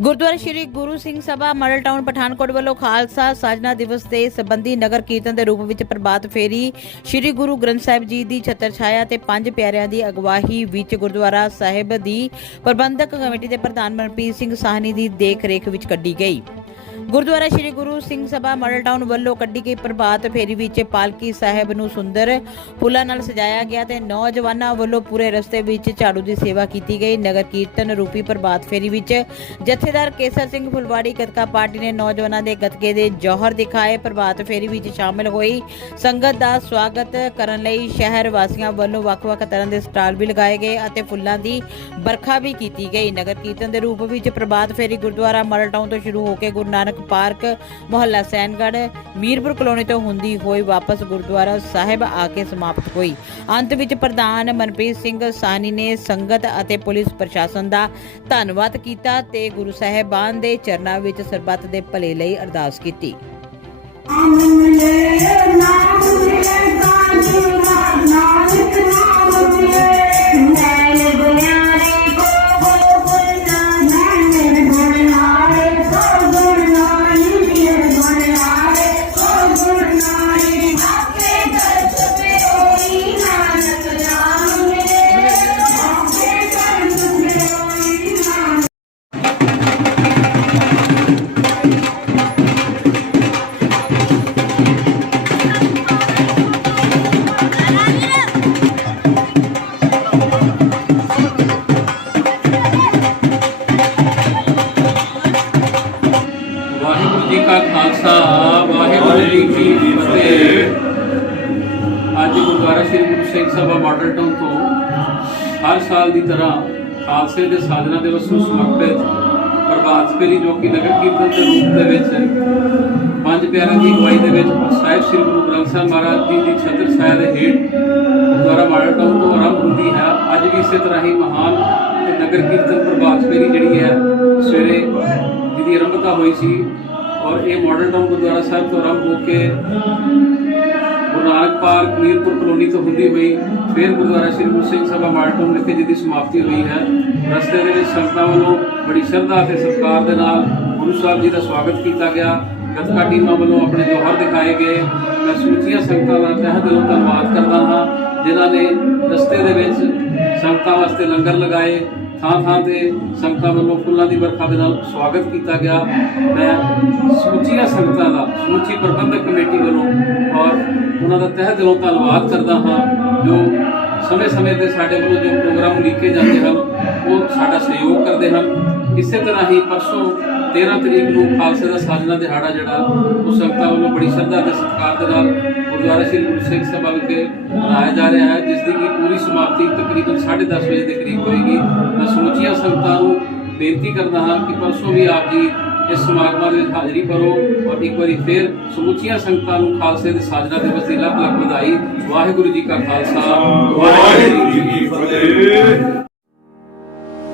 Gurdwara Shri Guru Singh Sabha, Model Town, Pathankot ਵੱਲੋਂ ਖਾਲਸਾ ਸਾਜਨਾ ਦਿਵਸ ਦੇ ਸੰਬੰਧੀ ਨਗਰ ਕੀਰਤਨ ਦੇ ਰੂਪ ਵਿੱਚ ਪ੍ਰਭਾਤ ਫੇਰੀ ਸ਼੍ਰੀ ਗੁਰੂ ਗ੍ਰੰਥ ਸਾਹਿਬ ਜੀ ਦੀ ਛਤਰ ਛਾਇਆ ਤੇ ਪੰਜ ਪਿਆਰਿਆਂ ਦੀ ਅਗਵਾਹੀ ਵਿੱਚ ਗੁਰਦੁਆਰਾ ਸਾਹਿਬ ਦੀ ਪ੍ਰਬੰਧਕ ਕਮੇਟੀ ਦੇ ਪ੍ਰਧਾਨ ਮਨਪ੍ਰੀਤ ਸਿੰਘ ਸਾਹਨੀ ਦੀ ਦੇਖ ਰੇਖ ਵਿੱਚ ਕੱਢੀ ਗਈ। ਗੁਰਦੁਆਰਾ ਸ਼੍ਰੀ ਗੁਰੂ ਸਿੰਘ ਸਭਾ ਮਾਡਲ ਟਾਊਨ ਵੱਲੋਂ ਕੱਢੀ ਗਈ ਪ੍ਰਭਾਤ ਫੇਰੀ ਵਿੱਚ ਪਾਲਕੀ ਸਾਹਿਬ ਨੂੰ ਸੁੰਦਰ ਫੁੱਲਾਂ ਨਾਲ ਸਜਾਇਆ ਗਿਆ ਤੇ ਨੌਜਵਾਨਾਂ ਵੱਲੋਂ ਪੂਰੇ ਰਸਤੇ ਵਿੱਚ ਝਾੜੂ ਦੀ ਸੇਵਾ ਕੀਤੀ ਗਈ। ਨਗਰ ਕੀਰਤਨ ਰੂਪੀ ਪ੍ਰਭਾਤ ਫੇਰੀ ਵਿੱਚ ਜਥੇਦਾਰ ਕੇਸਰ ਸਿੰਘ ਫੁਲਵਾੜੀ ਗਤਕਾ ਪਾਰਟੀ ਨੇ ਨੌਜਵਾਨਾਂ ਦੇ ਗਤਕੇ ਦੇ ਜੋਹਰ ਦਿਖਾਏ। ਪ੍ਰਭਾਤ ਫੇਰੀ ਵਿੱਚ ਸ਼ਾਮਲ ਹੋਈ ਸੰਗਤ ਦਾ ਸਵਾਗਤ ਕਰਨ ਲਈ ਸ਼ਹਿਰ ਵਾਸੀਆਂ ਵੱਲੋਂ ਵੱਖ-ਵੱਖ ਤਰ੍ਹਾਂ ਦੇ ਸਟਾਲ ਵੀ ਲਗਾਏ ਗਏ ਅਤੇ ਫੁੱਲਾਂ ਦੀ ਵਰਖਾ ਵੀ ਕੀਤੀ ਗਈ। ਨਗਰ ਕੀਰਤਨ ਦੇ ਰੂਪ ਵਿੱਚ ਪ੍ਰਭਾਤ ਫੇਰੀ ਗੁਰਦੁਆਰਾ ਮਾਡਲ ਟਾਊਨ ਤੋਂ ਸ਼ੁਰੂ ਹੋ ਕੇ ਗੁਰੂ ਨਾਨਕ ਪਾਰਕ ਮੁਹੱਲਾ ਸੈਨਗੜ੍ਹ ਮੀਰਪੁਰ ਕਲੋਨੀ ਤੋਂ ਹੁੰਦੀ ਹੋਈ ਵਾਪਸ ਗੁਰਦੁਆਰਾ ਸਾਹਿਬ ਆ ਕੇ ਸਮਾਪਤ ਹੋਈ। ਅੰਤ ਵਿੱਚ ਪ੍ਰਧਾਨ ਮਨਪ੍ਰੀਤ ਸਿੰਘ ਸਾਨੀ ਨੇ ਸੰਗਤ ਅਤੇ ਪੁਲਿਸ ਪ੍ਰਸ਼ਾਸਨ ਦਾ ਧੰਨਵਾਦ ਕੀਤਾ ਤੇ ਗੁਰੂ ਸਾਹਿਬਾਨ ਦੇ ਚਰਨਾਂ ਵਿੱਚ ਸਰਬੱਤ ਦੇ ਭਲੇ ਲਈ ਅਰਦਾਸ ਕੀਤੀ। ਨਾਮ ਮਿਲੇ ਨਾਮ ਮਿਲੇ ਵਾਹਿਗੁਰੂ ਜੀ ਕੀ ਫਤਿਹ। ਅੱਜ ਗੁਰਦੁਆਰਾ ਸ੍ਰੀ ਗੁਰੂ ਸਿੰਘ ਸਭਾ ਮਾਡਲ ਟਾਊਨ ਤੋਂ ਹਰ ਸਾਲ ਦੀ ਤਰ੍ਹਾਂ ਖਾਲਸੇ ਦੇ ਸਾਜਨਾ ਦਿਵਸ ਨੂੰ ਸਮਰਪਿਤ ਪ੍ਰਭਾਤ ਫੇਰੀ ਜੋ ਕਿ ਨਗਰ ਕੀਰਤਨ ਦੇ ਰੂਪ ਦੇ ਵਿੱਚ ਪੰਜ ਪਿਆਰਿਆਂ ਦੀ ਅਗਵਾਈ ਦੇ ਵਿੱਚ ਸਾਹਿਬ ਸ੍ਰੀ ਗੁਰੂ ਗ੍ਰੰਥ ਸਾਹਿਬ ਮਹਾਰਾਜ ਜੀ ਦੀ ਛਤਰ ਛਾਇਆ ਦੇ ਹੇਠ ਗੁਰਦੁਆਰਾ ਮਾਡਲ ਟਾਊਨ ਤੋਂ ਆਰੰਭ ਹੁੰਦੀ ਹੈ। ਅੱਜ ਵੀ ਇਸੇ ਤਰ੍ਹਾਂ ਹੀ ਮਹਾਨ ਤੇ ਨਗਰ ਕੀਰਤਨ ਪ੍ਰਭਾਤ ਫੇਰੀ ਜਿਹੜੀ ਹੈ ਸਵੇਰੇ ਜਿਹਦੀ ਆਰੰਭਤਾ ਹੋਈ ਸੀ ਇਹ ਮਾਡਲ ਟਾਊਨ ਗੁਰਦੁਆਰਾ ਸਾਹਿਬ ਤੋਂ ਆਰੰਭ ਹੋ ਕੇ ਗੁਰੂ ਪਾਰਕ, ਮੀਰਪੁਰ ਕਲੋਨੀ ਤੋਂ ਹੁੰਦੀ ਹੋਈ, ਫਿਰ ਗੁਰਦੁਆਰਾ ਸ੍ਰੀ ਗੁਰੂ ਸਿੰਘ ਸਭਾ ਮਾਡਲ ਵਿਖੇ ਜਿਹਦੀ ਸਮਾਪਤੀ ਹੋਈ ਹੈ। ਰਸਤੇ ਦੇ ਵਿੱਚ ਸੰਗਤਾਂ ਵੱਲੋਂ ਬੜੀ ਸ਼ਰਧਾ ਤੇ ਸਤਿਕਾਰ ਦੇ ਨਾਲ ਗੁਰੂ ਸਾਹਿਬ ਜੀ ਦਾ ਸਵਾਗਤ ਕੀਤਾ ਗਿਆ। ਗੱਤਕਾ ਟੀਮਾਂ ਵੱਲੋਂ ਆਪਣੇ ਜੋਹਰ ਦਿਖਾਏ ਗਏ। ਮੈਂ ਸਮੁੱਚੀਆਂ ਸੰਗਤਾਂ ਦਾ ਤਹਿ ਦਿਲੋਂ ਧੰਨਵਾਦ ਕਰਦਾ ਹਾਂ, ਜਿਨ੍ਹਾਂ ਨੇ ਰਸਤੇ ਦੇ ਵਿੱਚ ਸੰਗਤਾਂ ਵਾਸਤੇ ਲੰਗਰ ਲਗਾਏ ਥਾਂ ਥਾਂ ਤੇ ਸੰਗਤਾਂ ਵੱਲੋਂ ਫੁੱਲਾਂ ਦੀ ਵਰਖਾ ਦੇ ਨਾਲ ਸਵਾਗਤ ਕੀਤਾ ਗਿਆ। ਮੈਂ ਸਮੁੱਚੀਆਂ ਸੰਗਤਾਂ ਦਾ, ਸਮੁੱਚੀ ਪ੍ਰਬੰਧਕ ਕਮੇਟੀ ਵੱਲੋਂ ਔਰ ਉਹਨਾਂ ਦਾ ਤਹਿ ਦਿਲੋਂ ਧੰਨਵਾਦ ਕਰਦਾ ਹਾਂ, ਜੋ ਸਮੇਂ-ਸਮੇਂ ਤੇ ਸਾਡੇ ਵੱਲੋਂ ਜੋ ਪ੍ਰੋਗਰਾਮ ਲਿਖੇ ਜਾਂਦੇ ਹਨ, ਉਹ ਸਾਡਾ ਸਹਿਯੋਗ ਕਰਦੇ ਹਨ। ਇਸੇ ਤਰ੍ਹਾਂ ਹੀ ਪਰਸੋਂ 13 ਤਰੀਕ ਨੂੰ ਖਾਲਸੇ ਦਾ ਸਾਜਨਾ ਦਿਹਾੜਾ ਜਿਹੜਾ ਉਹ ਸੰਗਤਾਂ ਵੱਲੋਂ ਬੜੀ ਸ਼ਰਧਾ ਤੇ ਸਤਿਕਾਰ ਦੇ ਨਾਲ ਗੁਰਦੁਆਰਾ ਸ੍ਰੀ ਗੁਰੂ ਸਿੰਘ ਸਭਾ ਵਿਖੇ ਮਨਾਇਆ ਜਾ ਰਿਹਾ ਹੈ, ਜਿਸ ਦੀ ਕਿ ਪੂਰੀ ਸਮਾਪਤੀ ਤਕਰੀਬਨ 10:30 ਵਜੇ ਦੇ ਕਰੀਬ ਹੋਏਗੀ। ਮੈਂ ਸਮੁੱਚੀਆਂ ਸੰਗਤਾਂ ਨੂੰ ਬੇਨਤੀ ਕਰਦਾ ਹਾਂ ਕਿ ਪਰਸੋਂ ਵੀ ਆਪ ਜੀ ਇਸ ਸਮਾਗਮਾਂ ਦੇ ਵਿੱਚ ਹਾਜ਼ਰੀ ਭਰੋ ਔਰ ਇੱਕ ਵਾਰੀ ਫਿਰ ਸਮੁੱਚੀਆਂ ਸੰਗਤਾਂ ਨੂੰ ਖਾਲਸੇ ਦੇ ਸਾਜਨਾ ਦਿਵਸ ਦੀ ਲੱਖ ਲੱਖ ਵਧਾਈ। ਵਾਹਿਗੁਰੂ ਜੀ ਕਾ ਖਾਲਸਾ, ਵਾਹਿਗੁਰੂ ਜੀ ਕੀ ਫਤਿਹ।